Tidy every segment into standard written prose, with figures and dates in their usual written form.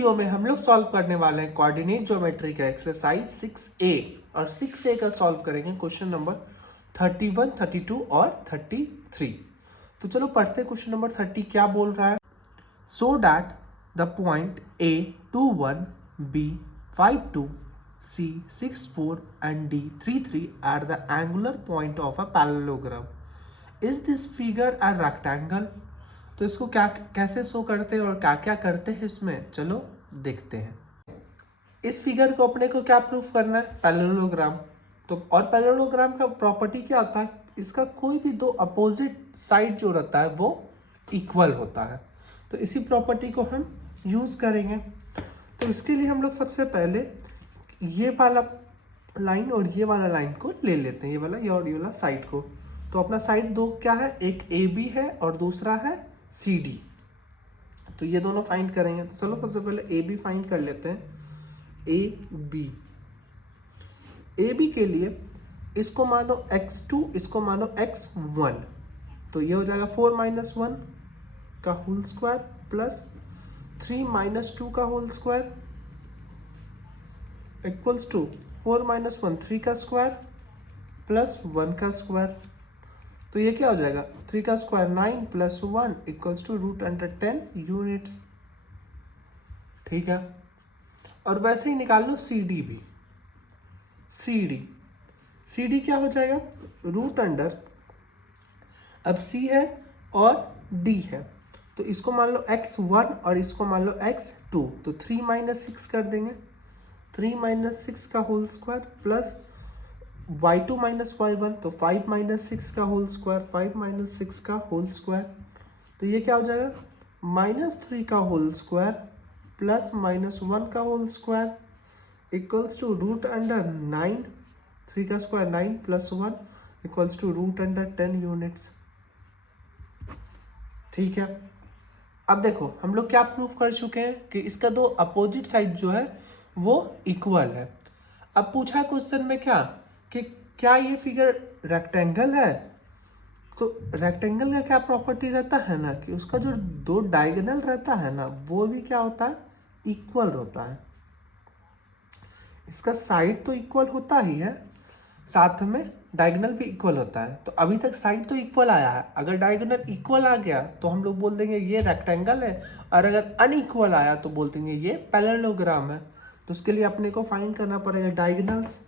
Video में हम लोग सॉल्व करने वाले हैं कोऑर्डिनेट ज्योमेट्री का एक्सरसाइज 6A और 6A का सॉल्व करेंगे क्वेश्चन नंबर 31, 32 और 33। तो चलो पढ़ते हैं क्वेश्चन नंबर 30 क्या बोल रहा है। So that the point A 21, B 52, C 64 and D 33 at the angular point of a parallelogram. Is this figure a rectangle? तो इसको क्या कैसे शो करते हैं और क्या क्या करते हैं इसमें, चलो देखते हैं। इस फिगर को अपने को क्या प्रूफ करना है, पैरेललोग्राम। तो और पैरेललोग्राम का प्रॉपर्टी क्या होता है, इसका कोई भी दो अपोजिट साइड जो रहता है वो इक्वल होता है। तो इसी प्रॉपर्टी को हम यूज करेंगे। तो इसके लिए हम लोग सबसे पहले ये वाला लाइन और ये वाला लाइन को ले लेते हैं, ये वाला और ये वाला साइड को। तो अपना साइड दो क्या है, एक ए बी है और दूसरा है सी डी। तो ये दोनों फाइंड करेंगे। तो चलो सबसे पहले ए बी फाइंड कर लेते हैं। ए बी के लिए इसको मानो x2, इसको मानो x1। तो ये हो जाएगा 4 - 1 का होल स्क्वायर प्लस 3 - 2 का होल स्क्वायर इक्वल्स टू 4 - 1 3 का स्क्वायर प्लस 1 का स्क्वायर। तो ये क्या हो जाएगा, 3 का स्क्वायर 9 + 1 इक्वल्स टू √10 यूनिट्स। ठीक है। और वैसे ही निकाल लो सी डी भी। सी डी क्या हो जाएगा, √, अब सी है और डी है तो इसको मान लो x1 और इसको मान लो x2। तो 3 - 6 कर देंगे, 3 - 6 का whole square plus y2 - y1 तो 5 - 6 का होल स्क्वायर, 5 - 6 का होल स्क्वायर। तो ये क्या हो जाएगा, -3 का होल स्क्वायर प्लस -1 का होल स्क्वायर इक्वल्स टू √9। 3 का स्क्वायर 9 + 1 इक्वल्स टू √10 यूनिट्स। ठीक है। अब देखो हम लोग क्या प्रूफ कर चुके हैं कि इसका दो अपोजिट साइड जो है वो इक्वल है। अब पूछा है क्वेश्चन में क्या कि क्या ये फिगर रेक्टेंगल है। तो रेक्टेंगल का क्या प्रॉपर्टी रहता है ना कि उसका जो दो डायगोनल रहता है ना वो भी क्या होता है, इक्वल होता है। इसका साइड तो इक्वल होता ही है, साथ में डायगोनल भी इक्वल होता है। तो अभी तक साइड तो इक्वल आया है, अगर डायगोनल इक्वल आ गया तो हम लोग बोल देंगे ये रेक्टेंगल है, और अगर अनइक्वल आया तो बोल देंगे ये पैरेललोग्राम है। तो उसके लिए अपने को फाइंड करना पड़ेगा डायगोनल्स,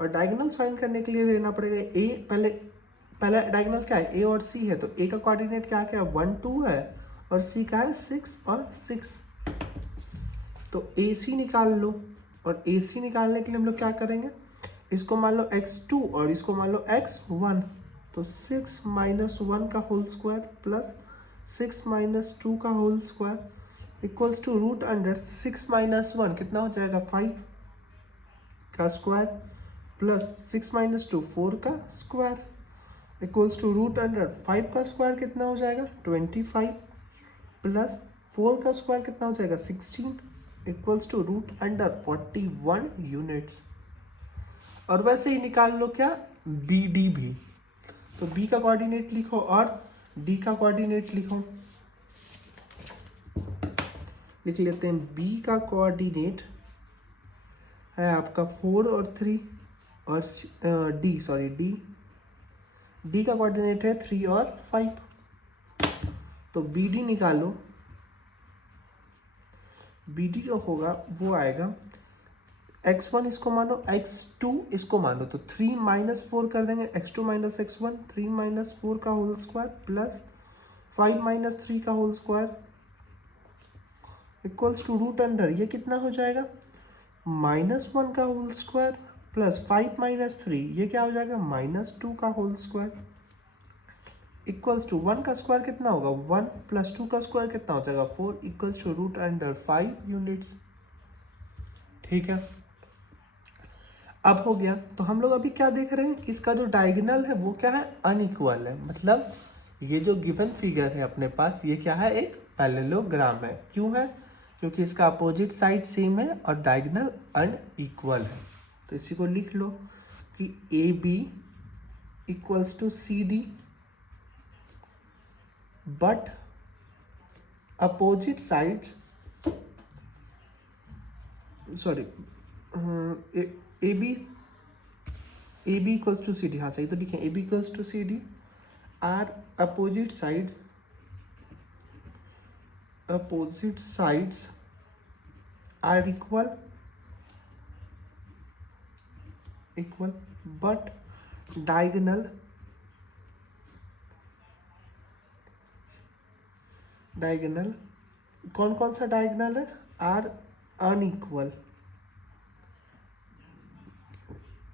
और डायगोनल्स फाइंड करने के लिए लेना पड़ेगा ए। पहले डायगोनल क्या है, ए और सी है। तो ए का कोऑर्डिनेट क्या है, 1 2 है और सी का है 6 और 6। तो ए सी निकाल लो, और ए सी निकालने के लिए हम लोग क्या करेंगे, इसको मान लो x2 और इसको मान लो x1। तो 6 - 1 का होल स्क्वायर प्लस 6 - 2 का होल स्क्वायर इक्वल्स टू √6 - 1 कितना हो जाएगा, 5 का स्क्वायर प्लस 6 - 2 4 का स्क्वायर इक्वल्स टू √5 का स्क्वायर कितना हो जाएगा, 25 प्लस 4 का स्क्वायर कितना हो जाएगा, 16 इक्वल्स टू √41 यूनिट्स। और वैसे ही निकाल लो क्या, बी डी भी। तो बी का कोऑर्डिनेट लिखो और डी का कोऑर्डिनेट लिखो। लिख लेते हैं, बी का कोऑर्डिनेट है आपका 4 और 3 और डी का कोऑर्डिनेट है 3 और 5। तो बी डी निकालो, बी डी जो होगा वो आएगा x1 इसको मानो, x2 इसको मानो। तो 3 - 4 कर देंगे, x2 - x1 3 - 4 का होल स्क्वायर प्लस 5 - 3 का होल स्क्वायर इक्वल्स टू √, ये कितना हो जाएगा, -1 का होल स्क्वायर प्लस 5 - 3 ये क्या हो जाएगा, -2 का होल स्क्वायर इक्वल्स टू 1 का स्क्वायर कितना होगा, 1 + 2 का स्क्वायर कितना हो जाएगा, 4 इक्वल्स टू √5 यूनिट्स। ठीक है। अब हो गया। तो हम लोग अभी क्या देख रहे हैं कि इसका जो डायगोनल है वो क्या है, अनइक्वल है। मतलब ये जो गिवन फिगर है अपने पास ये क्या है, एक पैरेललोग्राम है। क्यों है, क्योंकि इसका अपोजिट साइड सेम है और डायगोनल अनइक्वल है। तो इसी को लिख लो कि A B equals to C D, but opposite sides, sorry, A B equals to C D, हाँ सही तो लिखे, A B equals to C D are opposite sides are equal but diagonal कौन कौन सा डायगोनल है, आर अनइक्वल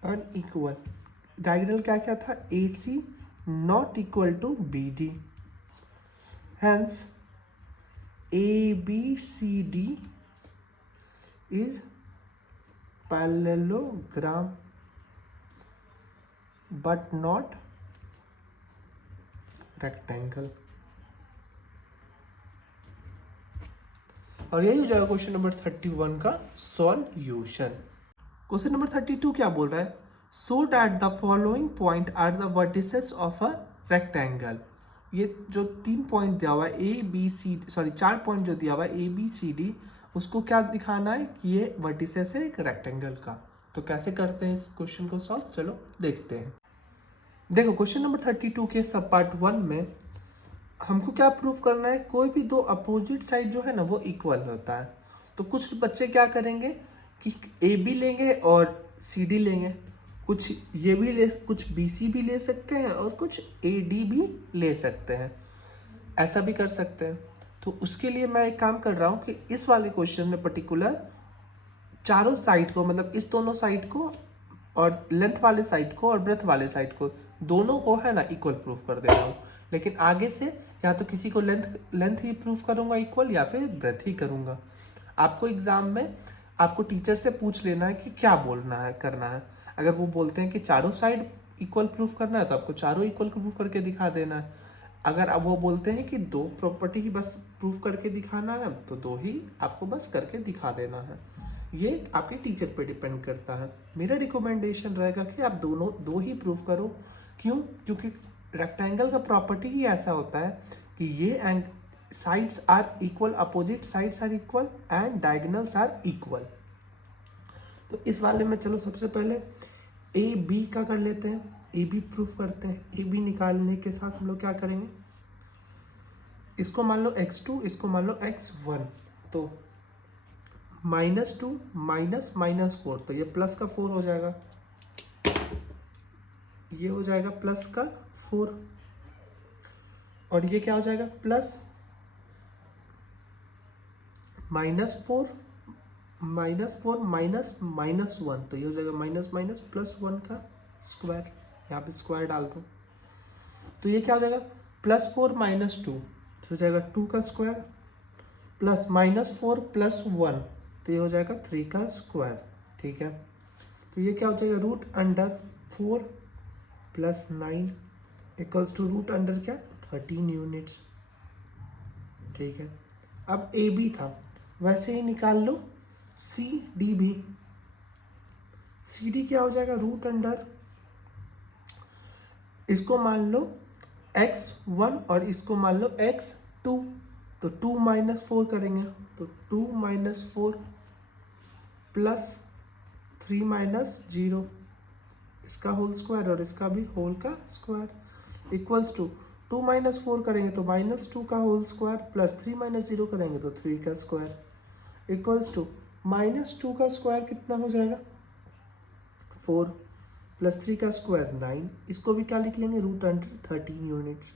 डायगोनल क्या क्या था, A C not equal to B D, hence A B C D is parallelogram but not rectangle. और यही हो जाएगा क्वेश्चन नंबर 31 का सॉल्यूशन। क्वेश्चन नंबर 32 क्या बोल रहा है, so that the following point are the vertices of a rectangle. ये जो 3 पॉइंट दिया हुआ है A B C, sorry 4 point जो दिया हुआ है ए बी सी डी, उसको क्या दिखाना है कि ये वर्टिसेस है एक रेक्टेंगल का। तो कैसे करते हैं इस क्वेश्चन को सॉल्व, चलो देखते हैं। देखो क्वेश्चन नंबर 32 के सब पार्ट 1 में हमको क्या प्रूफ करना है, कोई भी दो अपोजिट साइड जो है ना वो इक्वल होता है। तो कुछ बच्चे क्या करेंगे कि ए बी लेंगे और सी डी लेंगे, कुछ ये भी ले, कुछ बी सी भी ले सकते हैं और कुछ ए डी भी ले सकते हैं, ऐसा भी कर सकते हैं। तो उसके लिए मैं एक काम कर रहा हूँ कि इस वाले क्वेश्चन में पर्टिकुलर चारों साइड को, मतलब इस दोनों साइड को और लेंथ वाले साइड को और ब्रेथ वाले साइड को, दोनों को है ना इक्वल प्रूफ कर दे रहा हूँ। लेकिन आगे से या तो किसी को लेंथ ही प्रूफ करूँगा इक्वल, या फिर ब्रेथ ही करूँगा। आपको एग्जाम में आपको टीचर से पूछ लेना है कि क्या बोलना है, करना है। अगर वो बोलते हैं कि चारों साइड इक्वल प्रूफ करना है तो आपको चारों इक्वल प्रूफ करके दिखा देना है। अगर अब वो बोलते हैं कि 2 प्रॉपर्टी ही बस प्रूफ करके दिखाना है तो 2 ही आपको बस करके दिखा देना है। ये आपके टीचर पे डिपेंड करता है। मेरा रिकमेंडेशन रहेगा कि आप 2 ही प्रूफ करो। क्यों? क्योंकि रेक्टेंगल का प्रॉपर्टी ही ऐसा होता है कि ये sides are equal, opposite sides are equal and diagonals are equal. तो इस वाले में चलो सबसे पहले ए बी का कर लेते हैं, ए बी प्रूफ करते हैं। ए बी निकालने के साथ हम लोग क्या करेंगे, इसको मान लो x2, इसको मान लो x1, तो -2 -4, तो ये प्लस का 4 हो जाएगा, ये हो जाएगा प्लस का 4, और ये क्या हो जाएगा प्लस -4 -1, तो ये हो जाएगा माइनस +1 का स्क्वायर, यहाँ पे स्क्वायर डाल दो। तो ये क्या हो जाएगा +4 -2, तो हो जाएगा 2 का स्क्वायर, प्लस -4 +1, तो ये हो जाएगा 3 का स्क्वायर। ठीक है, तो ये क्या हो जाएगा √4 + 9 इक्वल्स टू √, क्या 13 यूनिट्स। ठीक है, अब ए बी था, वैसे ही निकाल लो सी डी भी। सी डी क्या हो जाएगा √, इसको मान लो x1 और इसको मान लो x2, तो 2 - 4 करेंगे, तो 2 - 4 प्लस 3 - 0, इसका होल स्क्वायर और इसका भी होल का स्क्वायर, इक्वल्स टू 2 - 4 करेंगे तो -2 का होल स्क्वायर, प्लस 3 - 0 करेंगे तो 3 का स्क्वायर, इक्वल्स टू -2 का स्क्वायर कितना हो जाएगा 4, प्लस 3 का स्क्वायर 9, इसको भी क्या लिख लेंगे √13 यूनिट्स।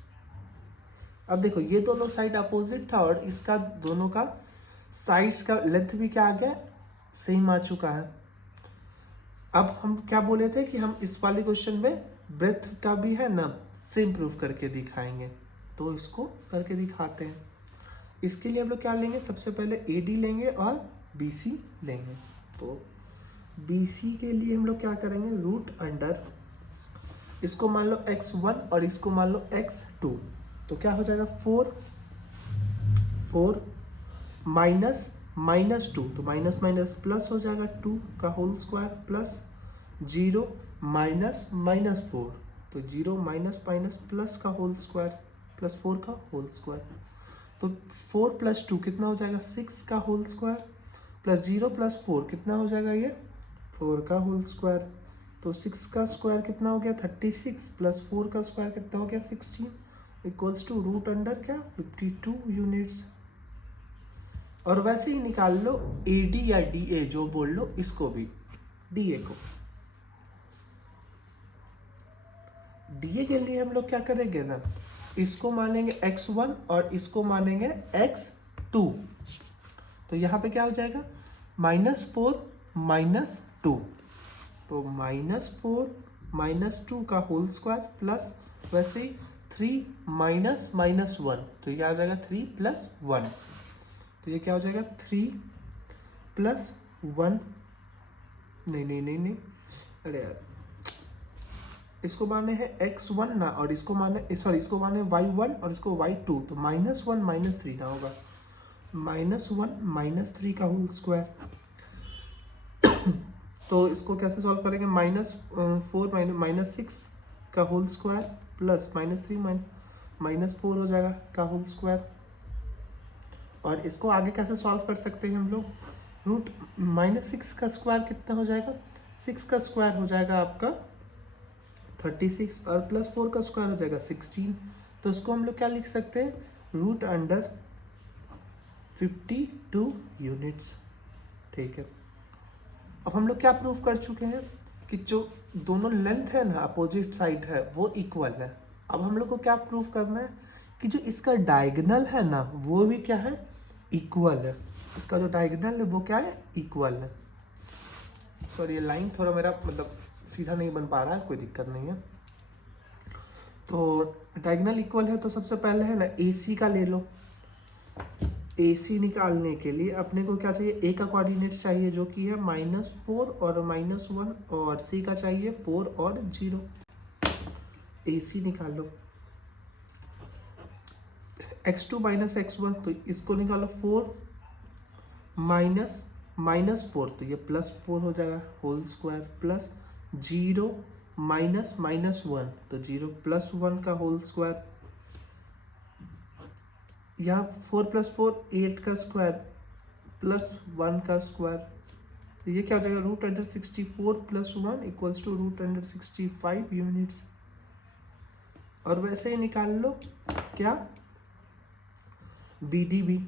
अब देखो ये दोनों साइड अपोजिट था और इसका दोनों का साइड्स का लेंथ भी क्या आ गया, सेम आ चुका है। अब हम क्या बोले थे कि हम इस वाले क्वेश्चन में ब्रेथ का भी है ना सेम प्रूफ करके दिखाएंगे, तो इसको करके दिखाते हैं। इसके लिए हम लोग क्या लेंगे, सबसे पहले ए डी लेंगे और बी सी लेंगे। तो बी सी के लिए हम लोग क्या करेंगे √, इसको मान लो x1 और इसको मान लो x2, तो क्या हो जाएगा 4 -2, तो माइनस प्लस हो जाएगा 2 का होल स्क्वायर, प्लस 0 -4, तो 0 माइनस प्लस का होल स्क्वायर, प्लस 4 का होल स्क्वायर, तो 4 + 2 कितना हो जाएगा 6 का होल स्क्वायर, प्लस 0 + 4 कितना हो जाएगा ये 4 का होल स्क्वायर। तो 6 का स्क्वायर कितना हो गया 36 प्लस 4 का स्क्वायर कितना हो गया 16 इक्वल्स टू रूट अंडर क्या 52 यूनिट्स। और वैसे ही निकाल लो AD या DA जो बोल लो, इसको भी DA को। DA के लिए हम लोग क्या करेंगे ना, इसको मानेंगे x1 और इसको मानेंगे x2। तो यहाँ पे क्या हो जाएगा -4 -2, तो -4 -2 का होल स्क्वायर प्लस वैसे ही 3 -1, तो ये आ जाएगा 3 + 1। तो ये क्या हो जाएगा 3 + 1, नहीं, अरे यार इसको माने हैं x1 ना, और इसको माने इसको माने y1 और इसको y2, तो -1 -3 ना होगा -1 -3 का होल स्क्वायर। तो इसको कैसे सॉल्व करेंगे -4 -6 का होल स्क्वायर प्लस -3 -4 हो जाएगा का होल स्क्वायर। और इसको आगे कैसे सॉल्व कर सकते हैं हम लोग, रूट -6 का स्क्वायर कितना हो जाएगा 6 का स्क्वायर हो जाएगा आपका 36 और प्लस 4 का स्क्वायर हो जाएगा 16। तो इसको हम लोग क्या लिख सकते हैं रूट अंडर 52 यूनिट्स। ठीक है, अब हम लोग क्या प्रूव कर चुके हैं कि जो दोनों लेंथ है ना अपोजिट साइड है वो इक्वल है। अब हम लोग को क्या प्रूव करना है कि जो इसका डायगोनल है ना वो भी क्या है इक्वल है। इसका जो डायगोनल है वो क्या है इक्वल है। सॉरी ये लाइन थोड़ा मेरा मतलब सीधा नहीं बन पा रहा है, कोई दिक्कत नहीं है। तो डायगोनल इक्वल है तो सबसे पहले है ना AC का ले लो। AC निकालने के लिए अपने को क्या चाहिए A का कोऑर्डिनेट चाहिए जो कि है -4 और -1, और C का चाहिए 4 और 0। AC निकालो x2 - x1, तो इसको निकालो 4 -4, तो ये +4 हो जाएगा होल स्क्वायर प्लस 0 -1, तो 0 + 1 का होल स्क्वायर। यहाँ 4 + 4 8 का स्क्वायर प्लस 1 का स्क्वायर, तो ये क्या हो जाएगा root under 64 + 1 equals to root under 65 units. और वैसे ही निकाल लो क्या BDB,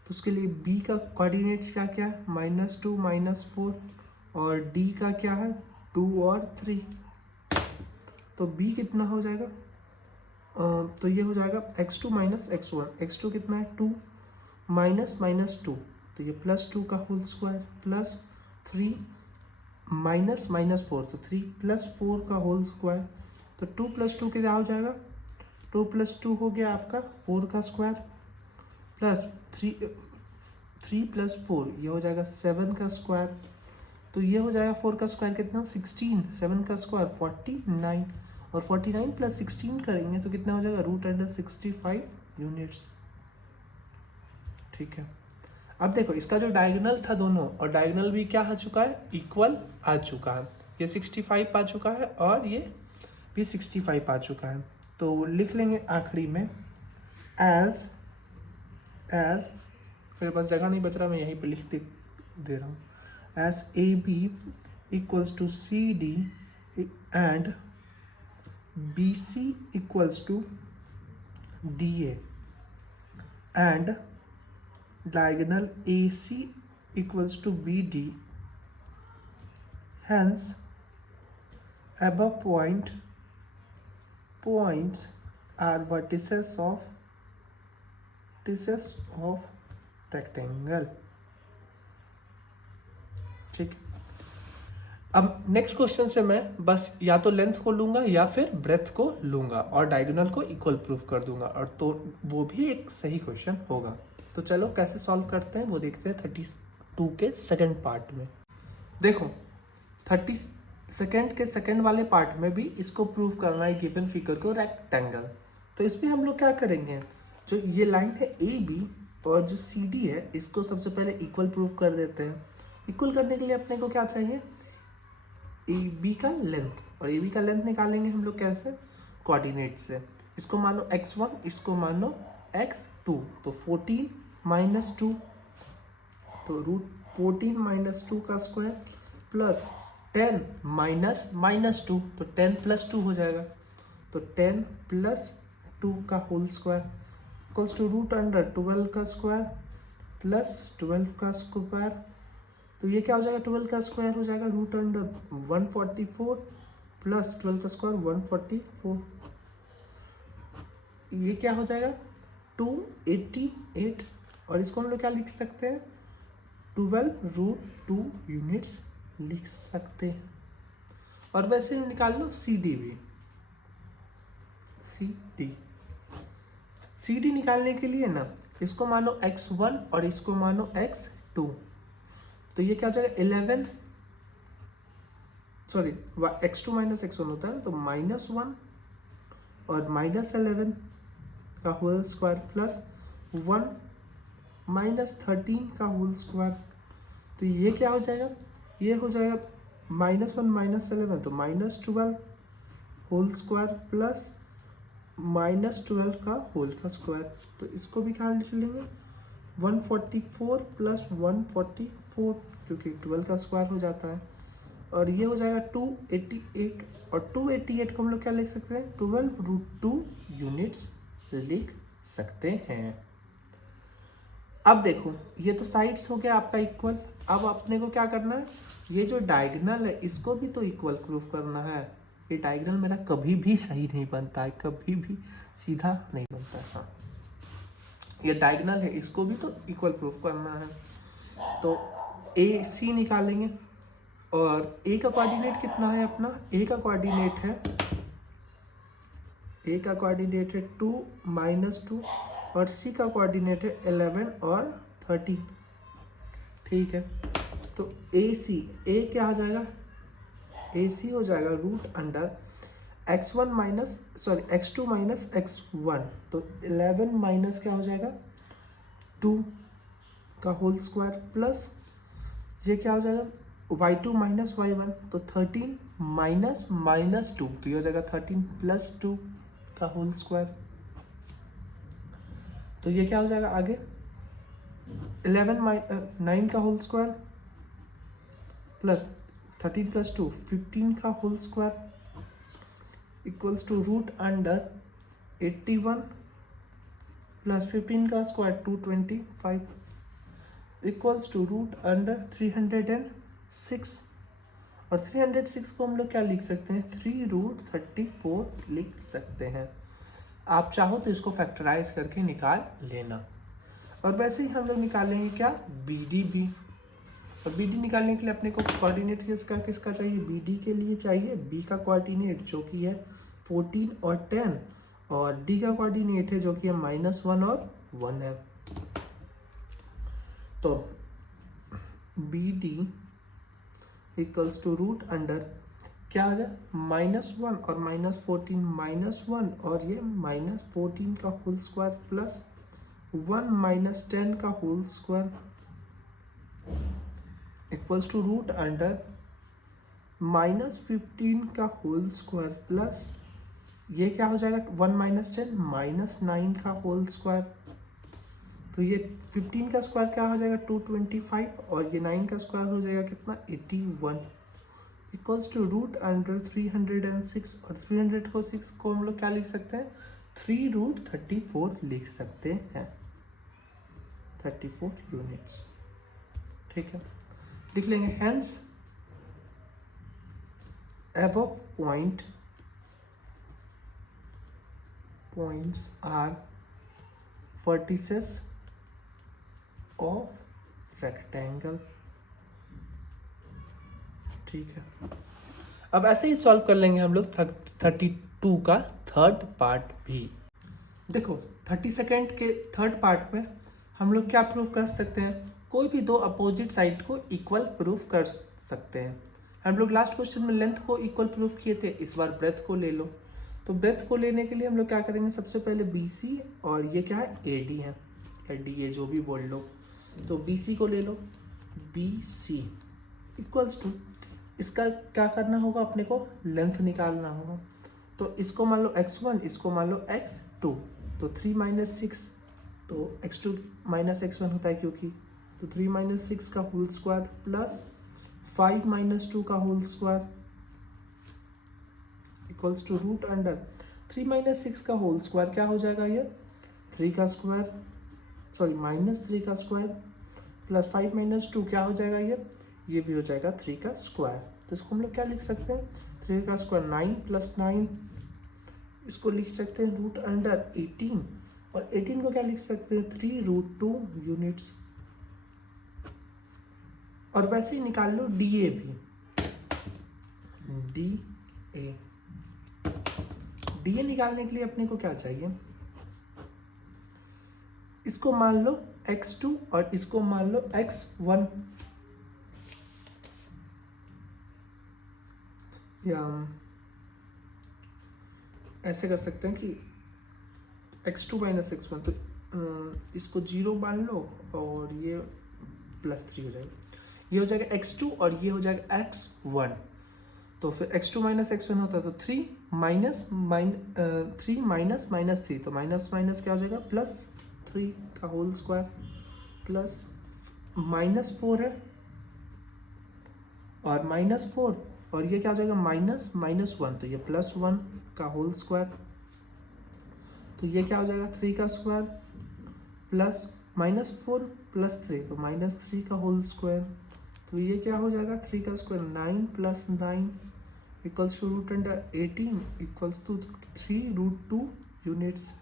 तो उसके लिए B का कोऑर्डिनेट्स क्या क्या है -2 -4, और D का क्या है 2 और 3। तो B कितना हो जाएगा तो ये हो जाएगा x2 - x1, x2 कितना है 2 -2, तो ये +2 का होल स्क्वायर प्लस 3 -4, तो 3 + 4 का होल स्क्वायर। तो 2 + 2 क्या हो जाएगा 2 + 2 हो गया आपका 4 का स्क्वायर प्लस 3 + 4 ये हो जाएगा 7 का स्क्वायर। तो ये हो जाएगा 4 का स्क्वायर कितना 16, 7 का स्क्वायर 49, और 49 + 16 करेंगे तो कितना हो जाएगा रूट अंडर 65 यूनिट्स। ठीक है, अब देखो इसका जो डायगोनल था दोनों, और डायगोनल भी क्या आ चुका है इक्वल आ चुका है। ये 65 आ चुका है और ये भी 65 आ चुका है। तो लिख लेंगे आखिरी में एज मेरे पास जगह नहीं बच रहा, मैं यहीं पे लिख दे रहा हूँ as AB = CD and BC = DA and diagonal AC = BD. Hence, above points are vertices of rectangle. ठीक, अब नेक्स्ट क्वेश्चन से मैं बस या तो लेंथ को लूंगा या फिर ब्रेथ को लूंगा और डायगोनल को इक्वल प्रूफ कर दूंगा, और तो वो भी एक सही क्वेश्चन होगा। तो चलो कैसे सॉल्व करते हैं वो देखते हैं 32 के सेकंड पार्ट में। देखो 32 के सेकंड वाले पार्ट में भी इसको प्रूव करना है गिवन फिगर को रेक्टेंगल। तो इसमें हम लोग क्या करेंगे, जो ये लाइन है AB और जो CD है इसको सबसे पहले इक्वल प्रूफ कर देते हैं। इक्वल करने के लिए अपने को क्या चाहिए AB का लेंथ, और AB का लेंथ निकालेंगे हम लोग कैसे कोऑर्डिनेट से। इसको मानो x1, इसको मानो x2, तो 14 माइनस 2, तो रूट 14 माइनस 2 का स्क्वायर प्लस 10 माइनस माइनस 2, तो 10 प्लस 2 हो जाएगा, तो 10 प्लस 2 का whole square equals to root under 12 का स्क्वायर प्लस 12 का स्क्वायर, तो ये क्या हो जाएगा, 12 का स्क्वायर हो जाएगा रूट अंडर 144 प्लस 12 का स्क्वायर 144, ये क्या हो जाएगा 288, और इसको हम लोग क्या लिख सकते हैं 12 रूट 2 यूनिट्स लिख सकते हैं। और वैसे ही निकाल लो सी डी भी, सी डी निकालने के लिए ना इसको मानो x1 और इसको मानो x2, तो ये क्या हो जाएगा 11, सॉरी x2 माइनस x1 होता है तो -1 और -11 का होल स्क्वायर प्लस 1 -13 का होल स्क्वायर, तो ये क्या हो जाएगा, ये हो जाएगा -1 -11 तो -12 होल स्क्वायर प्लस -12 का होल का स्क्वायर, तो इसको भी क्या लिख लेंगे 144 प्लस 144 क्योंकि 12 का स्क्वायर हो जाता है, और ये हो जाएगा 288, और 288 को हम लोग क्या लिख सकते हैं 12 रूट 2 यूनिट्स लिख सकते हैं। अब देखो ये तो साइड्स हो गया आपका इक्वल, अब अपने को क्या करना है, ये जो डायगोनल है इसको भी तो इक्वल प्रूफ करना है। ये डायगोनल मेरा कभी भी सही नहीं बनता है, कभी भी सीधा नहीं बनता है। हाँ ये डायगोनल है, इसको भी तो इक्वल प्रूफ करना है, तो ए सी निकालेंगे, और ए का कोऑर्डिनेट कितना है अपना, ए का कोऑर्डिनेट है 2 -2 और सी का कोऑर्डिनेट है 11 और 13, ठीक है। तो ए सी ए क्या हो जाएगा, ए सी हो जाएगा root under x1 minus sorry x2 minus x1, तो 11 माइनस क्या हो जाएगा 2 का होल स्क्वायर प्लस ये क्या हो जाएगा y2 माइनस y1, तो 13 माइनस -2, तो ये हो जाएगा 13 प्लस 2 का होल स्क्वायर, तो ये क्या हो जाएगा आगे 9 का होल स्क्वायर प्लस 13 प्लस 2 15 का whole square equals to root under 81 plus 15 का square 225 equals to root under 306, और 306 को हम लोग क्या लिख सकते हैं 3 रूट 34 लिख सकते हैं। आप चाहो तो इसको फैक्टराइज करके निकाल लेना, और वैसे ही हम लोग निकालेंगे क्या बी डी भी, और बी डी निकालने के लिए अपने को कोऑर्डिनेट किसका चाहिए, बी डी के लिए चाहिए बी का कोऑर्डिनेट जो कि है 14 और 10, और डी का कोऑर्डिनेट है जो कि है -1 और 1 है, तो B D equals to root under क्या आ गया -1 और -14 -1 और ये -14 का होल स्क्वायर प्लस 1 - 10 का whole square equals to root under -15 का होल स्क्वायर प्लस ये क्या हो जाएगा 1 - 10 -9 का होल स्क्वायर, तो ये 15 का स्क्वायर क्या हो जाएगा 225 और ये 9 का स्क्वायर हो जाएगा कितना 81 इक्वल्स टू रूट अंडर 306, और 306 को हम लोग क्या लिख सकते हैं 3 रूट 34 लिख सकते हैं, 34 यूनिट्स, ठीक है लिख लेंगे। Hence above points are vertices of rectangle, ठीक है। अब ऐसे ही सॉल्व कर लेंगे हम लोग 32 का थर्ड पार्ट भी। देखो 32nd के थर्ड पार्ट में हम लोग क्या प्रूफ कर सकते हैं, कोई भी दो अपोजिट साइड को इक्वल प्रूफ कर सकते हैं। हम लोग लास्ट क्वेश्चन में लेंथ को इक्वल प्रूफ किए थे, इस बार ब्रेथ को ले लो, तो ब्रेथ को लेने के लिए हम लोग क्या करेंगे सबसे पहले BC और ये क्या है AD है, AD ये जो भी बोल लो, तो BC को ले लो, BC इक्वल्स टू इसका क्या करना होगा अपने को लेंथ निकालना होगा, तो इसको मान लो x1, इसको मान लो x2, तो 3 माइनस 6, तो x2 माइनस x1 होता है क्योंकि, तो 3 माइनस 6 का होल स्क्वायर प्लस 5 माइनस 2 का whole square equals to root under 3 minus 6 का होल स्क्वायर क्या हो जाएगा ये 3 का स्क्वायर, सॉरी माइनस 3 का स्क्वायर प्लस 5 माइनस 2 क्या हो जाएगा ये भी हो जाएगा 3 का स्क्वायर। तो इसको हम लोग क्या लिख सकते हैं 3 का स्क्वायर 9 प्लस 9, इसको लिख सकते हैं रूट अंडर 18, और 18 को क्या लिख सकते हैं 3 रूट 2 यूनिट्स। और वैसे ही निकाल लो डी ए भी, डी ए निकालने के लिए अपने को क्या चाहिए, इसको मान लो x2 और इसको मान लो x1, या ऐसे कर सकते हैं कि x2 माइनस x1, तो इसको 0 मान लो और ये प्लस 3 हो जाएगा, ये हो जाएगा x2 और ये हो जाएगा x1। तो फिर x2 माइनस x1 होता है तो 3 माइनस माइनस 3, तो माइनस माइनस क्या हो जाएगा प्लस 3 का होल स्क्वायर प्लस माइनस 4 है और माइनस 4, और ये क्या हो जाएगा माइनस माइनस 1, तो ये प्लस 1 का होल स्क्वायर, तो ये क्या हो जाएगा 3 का स्क्वायर प्लस माइनस 4 प्लस 3, तो माइनस 3 का होल स्क्वायर, तो ये क्या हो जाएगा 3 का square 9 plus 9 equals to root under 18 equals to 3 root 2 units.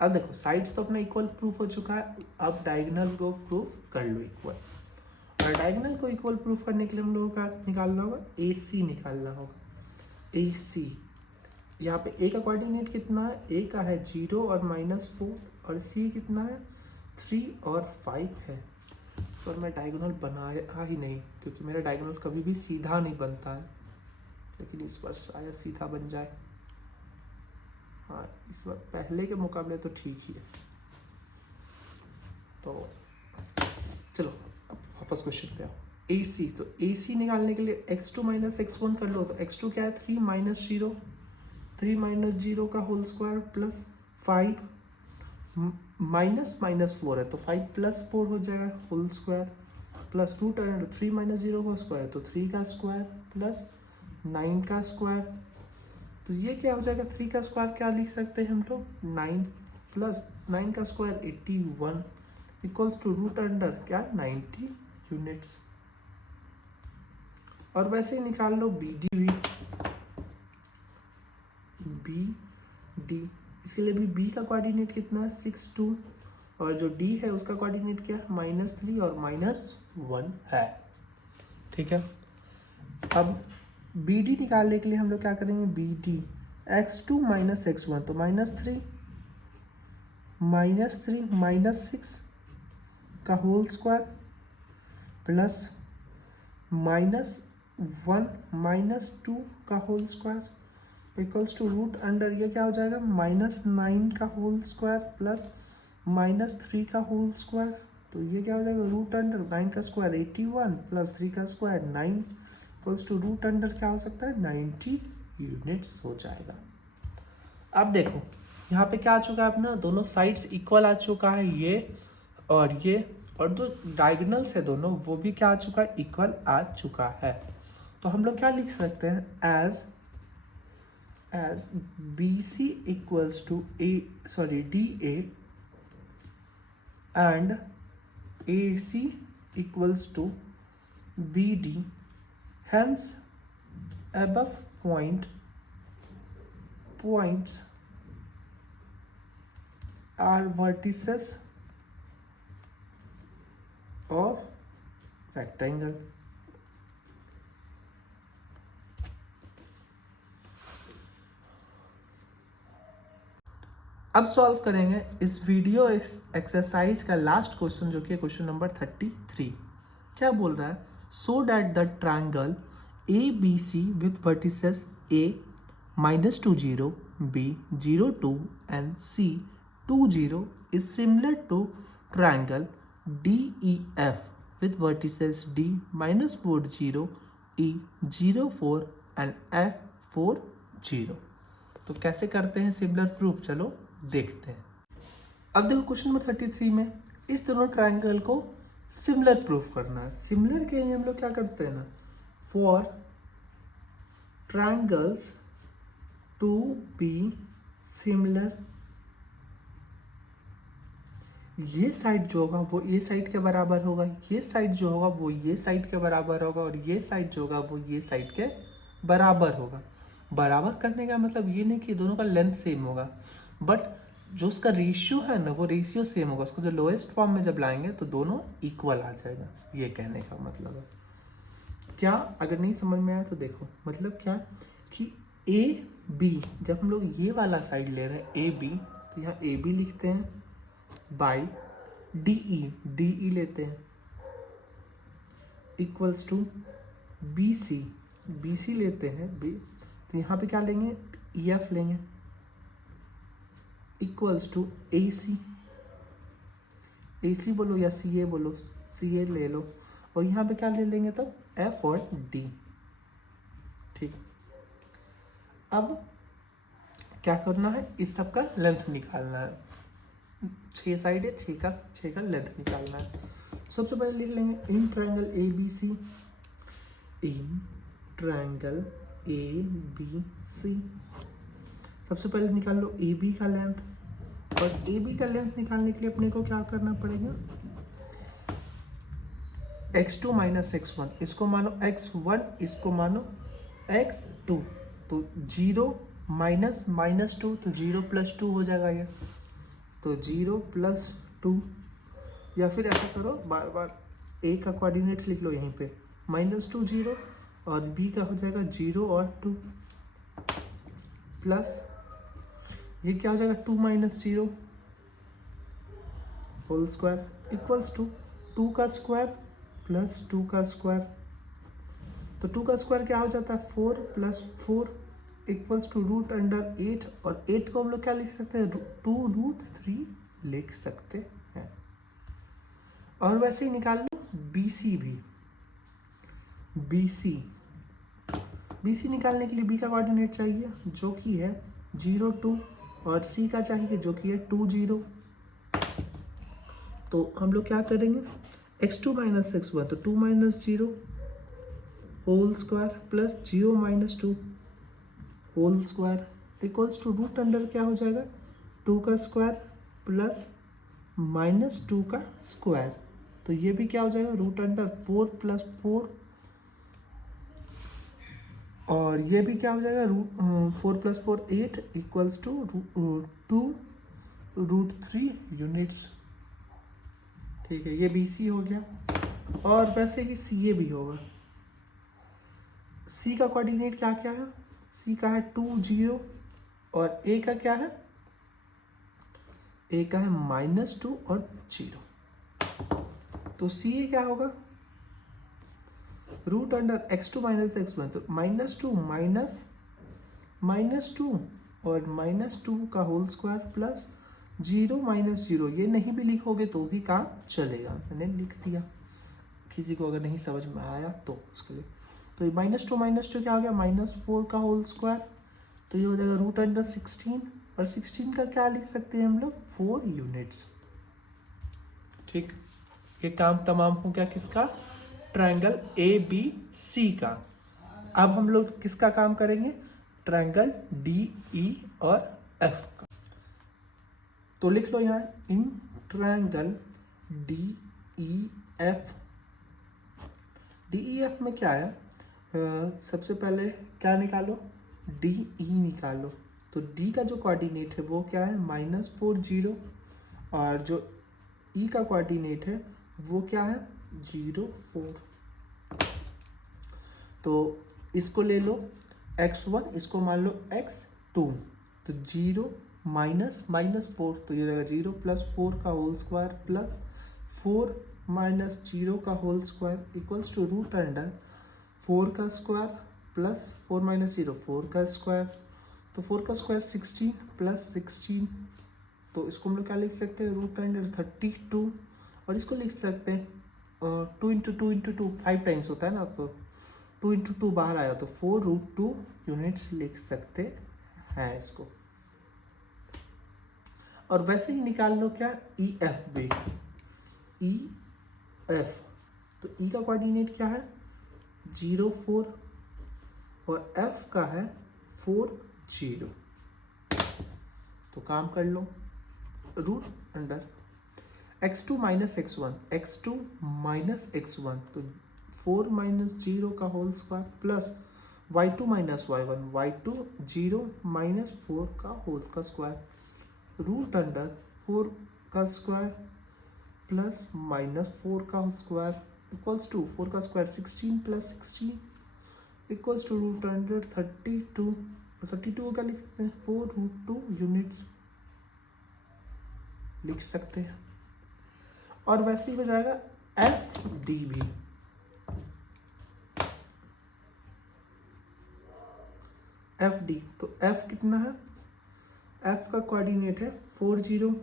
अब देखो साइड्स तो अपना इक्वल प्रूफ हो चुका है, अब डायगोनल को प्रूफ कर लो इक्वल, और डायगोनल को इक्वल प्रूफ करने के लिए हम लोगों का निकालना होगा ए सी, निकालना होगा ए सी। यहाँ पे ए का कोऑर्डिनेट कितना है, ए का है 0 और -4, और सी कितना है 3 और 5 है। इस पर मैं डायगोनल बनाया ही नहीं क्योंकि मेरा डायगोनल कभी भी सीधा नहीं बनता है, लेकिन इस बार शायद सीधा बन जाए। हाँ इस बार पहले के मुकाबले तो ठीक ही है। तो चलो अब वापस क्वेश्चन पे आओ, ए सी, तो ए सी निकालने के लिए x2 माइनस x1 कर लो, तो x2 क्या है 3 माइनस 0, 3 माइनस 0 का whole square plus 5 minus minus 4 है तो 5 प्लस 4 हो जाएगा whole square plus root under 3 minus 0 का स्क्वायर, तो 3 का स्क्वायर प्लस 9 का स्क्वायर, तो ये क्या हो जाएगा 3 का स्क्वायर क्या लिख सकते हैं हम लोग 9 प्लस 9 का square 81 equals to root under क्या 90 यूनिट्स। और वैसे ही निकाल लो बी डी भी, बी डी, इसके लिए भी बी का कोऑर्डिनेट कितना है 6 2, और जो डी है उसका कोऑर्डिनेट क्या है -3 और -1 है। ठीक है, अब बी डी निकालने के लिए हम लोग क्या करेंगे B D x2 minus x1, तो -3 -6 का होल स्क्वायर प्लस -1 -2 का whole square equals to root under ये क्या हो जाएगा -9 का होल स्क्वायर प्लस -3 का होल स्क्वायर, तो ये क्या हो जाएगा रूट अंडर 9 का स्क्वायर 81 प्लस 3 का square 9 equals to root under क्या हो सकता है 90 यूनिट्स हो जाएगा। अब देखो यहाँ पे क्या आ चुका है अपना दोनों साइड्स इक्वल आ चुका है, ये और जो डायगोनल्स है दोनों वो भी क्या आ चुका है इक्वल आ चुका है। तो हम लोग क्या लिख सकते हैं as B C equals to D A and A C equals to B D, hence above points are vertices of rectangle। अब सॉल्व करेंगे इस वीडियो एक्सरसाइज का लास्ट क्वेश्चन जो कि क्वेश्चन नंबर 33। क्या बोल रहा है so that the triangle ABC with vertices A -2 0, B 0 2 and C 2 0 is similar to triangle DEF with vertices D -4 0, E 0 4 and F 4 0। तो कैसे करते हैं सिमिलर प्रूफ, चलो देखते हैं। अब देखो क्वेश्चन नंबर 33 में इस दोनों ट्रायंगल को सिमिलर प्रूफ करना है। सिमिलर के लिए हम लोग क्या करते हैं ना, for triangles to be similar, ये साइड जो होगा वो ये साइड के बराबर होगा, ये साइड जो होगा वो ये साइड के बराबर होगा, और ये साइड जो होगा वो ये साइड के बराबर होगा। बराबर करने का मतलब ये नहीं कि दोनों का लेंथ सेम होगा, बट जो उसका रेशियो है ना वो रेशियो सेम होगा। उसको जो लोएस्ट फॉर्म में जब लाएंगे तो दोनों इक्वल आ जाएगा, ये कहने का मतलब है। क्या अगर नहीं समझ में आया तो देखो, मतलब क्या कि ए बी, जब हम लोग ये वाला साइड ले रहे हैं ए बी, तो यहाँ ए बी लिखते हैं बाई डी ई लेते हैं इक्वल्स टू बी सी लेते हैं बी, तो यहाँ पे क्या लेंगे ई एफ लेंगे इक्वल्स टू ए सी बोलो या सी ए बोलो, सी ए ले लो, और यहाँ पे क्या ले लेंगे तब एफ और डी। ठीक, अब क्या करना है, इस सब का लेंथ निकालना है। 6 साइड है, 6 का लेंथ निकालना है। सबसे पहले लिख लेंगे in triangle A B C, in triangle A B C. सबसे पहले निकाल लो ए बी का लेंथ, और ए बी का लेंथ निकालने के लिए अपने को क्या करना पड़ेगा, x2 माइनस x1, इसको मानो x1, इसको मानो x2, तो 0 माइनस -2, तो 0 + 2 हो जाएगा ये, तो 0 + 2, या फिर ऐसा करो बार बार a का कोऑर्डिनेट्स लिख लो यहीं पे, -2 0, और b का हो जाएगा 0 और 2, प्लस ये क्या हो जाएगा 2 - 0 होल स्क्वायर इक्वल्स टू 2 का स्क्वायर प्लस 2 का स्क्वायर, तो 2 का स्क्वायर क्या हो जाता है 4 + 4 इक्वल्स टू √8, और 8 को हम लोग क्या लिख सकते हैं 2√3 लिख सकते हैं। और वैसे ही निकाल लो BC भी, BC निकालने के लिए B का कोऑर्डिनेट चाहिए जो कि है 0 2, और C का चाहिए जो कि है 2 0। तो हम लोग क्या करेंगे x2 माइनस x1, तो 2 - 0 whole square plus 0 - 2 whole square equals to √, क्या हो जाएगा 2 का स्क्वायर प्लस -2 का स्क्वायर, तो ये भी क्या हो जाएगा √4 + 4, और ये भी क्या हो जाएगा 4 + 4 8 इक्वल्स टू 2√3 यूनिट्स। ठीक है, ये BC हो गया, और वैसे ही CA भी होगा। C का कोऑर्डिनेट क्या क्या है, C का है 2 0, और A का क्या है, A का है -2 और 0, तो CA क्या होगा √x2 माइनस x1, तो -2 -2 और -2 का होल स्क्वायर प्लस 0 - 0, ये नहीं भी लिखोगे तो भी काम चलेगा, मैंने लिख दिया, किसी को अगर नहीं समझ में आया तो उसके लिए। तो ये -2 क्या हो गया -4 का होल स्क्वायर, तो ये हो जाएगा √16, और 16 का क्या लिख सकते हैं हम लोग 4 यूनिट्स। ठीक, ये काम तमाम हो गया किसका, ट्रायंगल ABC का। अब हम लोग किसका काम करेंगे, ट्रायंगल DE और F का। तो लिख लो यहाँ इन ट्रायंगल DEF में क्या है, सबसे पहले क्या निकालो DE निकालो, तो D का जो कोऑर्डिनेट है वो क्या है -4 0, और जो E का कोऑर्डिनेट है वो क्या है 0 4, तो इसको ले लो x1, इसको मान लो x2, तो 0 -4, तो ये रहेगा 0 + 4 का होल स्क्वायर प्लस 4 - 0 का होल स्क्वायर इक्वल्स टू √4 का स्क्वायर प्लस 4 - 0 4 का स्क्वायर, तो 4 का स्क्वायर 16 + 16, तो इसको हम लोग क्या लिख सकते हैं √32, और इसको लिख सकते हैं 2 × 2 × 2 5 टाइम्स होता है ना, तो 2 इंटू 2 बाहर आया तो 4√2 यूनिट्स लिख सकते हैं इसको। और वैसे ही निकाल लो क्या, ई एफ भी, ई एफ, तो ई का कोऑर्डिनेट क्या है 0 4 और एफ का है 4 0। तो काम कर लो, root under x2 minus x1, x2 minus x1 तो 4 माइनस 0 का whole square plus y2 minus y1, y2 0 minus 4 का होल का स्क्वायर, रूट अंडर 4 का स्क्वायर प्लस माइनस 4 का होल स्क्वायर इक्वल्स टू 4 का square 16 plus 16 equals to root under 32। 32 का लिख सकते हैं 4√2 यूनिट्स लिख सकते हैं। और वैसे ही हो जाएगा एफ डी भी, एफ डी, तो एफ कितना है, एफ का कोऑर्डिनेट है 4 0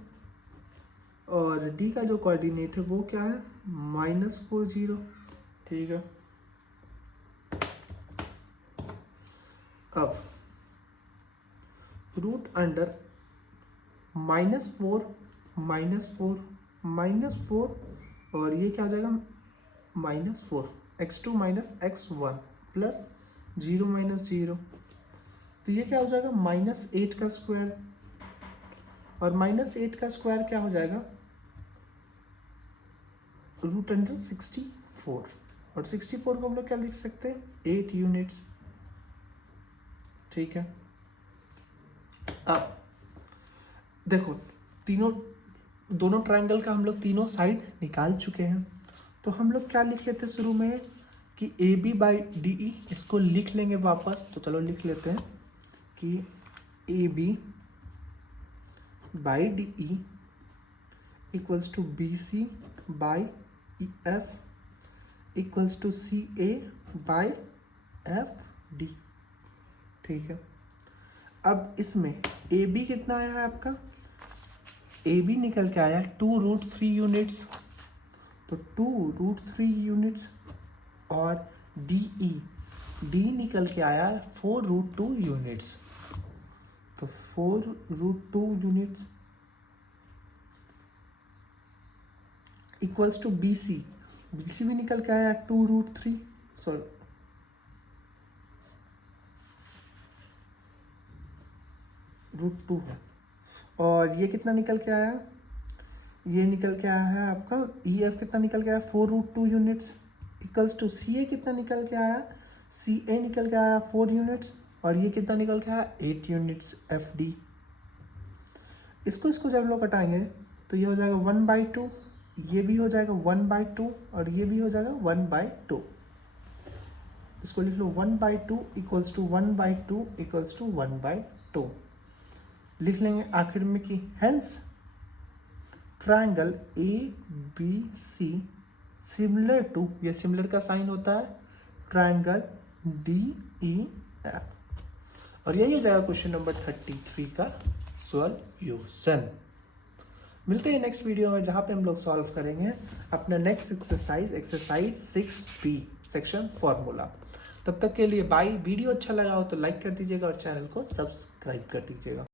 और डी का जो कोऑर्डिनेट है वो क्या है -4 0। ठीक है, अब रूट अंडर -4 और ये क्या हो जाएगा -4, x2 minus x1 plus 0 minus 0, तो ये क्या हो जाएगा -8 का स्क्वायर, और -8 का स्क्वायर क्या हो जाएगा रूट अंडर 64, और 64 को हम लोग क्या लिख सकते हैं 8 यूनिट्स। ठीक है, अब देखो दोनों ट्रायंगल का हम लोग तीनों साइड निकाल चुके हैं, तो हम लोग क्या लिखे थे शुरू में कि A B by D E, इसको लिख लेंगे वापस। तो चलो लिख लेते हैं कि A B by D E equals to B C by E F equals to C A by F D. ठीक है, अब इसमें ए बी कितना आया है आपका, ए बी निकल के आया 2√3 यूनिट्स, तो 2√3 यूनिट्स, और डी ई, डी निकल के आया 4√2 यूनिट्स, तो 4√2 units equals to B C, B C भी निकल के आया 2√3, सॉरी √2 है, और ये कितना निकल के आया, ये निकल के आया है आपका ई एफ कितना निकल के आया 4√2 यूनिट्स इक्वल्स टू सी ए कितना निकल के आया, सी ए निकल के आया 4 यूनिट्स, और ये कितना निकल के आया 8 यूनिट्स एफ डी। इसको जब लोग हटाएंगे तो ये हो जाएगा 1/2, ये भी हो जाएगा 1/2 और ये भी हो जाएगा 1/2। इसको लिख लो 1/2 इक्वल्स टू 1/2 इक्वल्स टू 1/2 लिख लेंगे आखिर में कि hence triangle A B C similar to, ये सिमिलर का साइन होता है ट्रायंगल डी ई एफ, और यही हो जाएगा क्वेश्चन नंबर 33 का सॉल्यूशन। मिलते हैं नेक्स्ट वीडियो में जहाँ पे हम लोग सॉल्व करेंगे अपना next exercise 6B section formula. तब तक के लिए बाय। वीडियो अच्छा लगा हो तो लाइक कर दीजिएगा और चैनल को सब्सक्राइब कर दीजिएगा।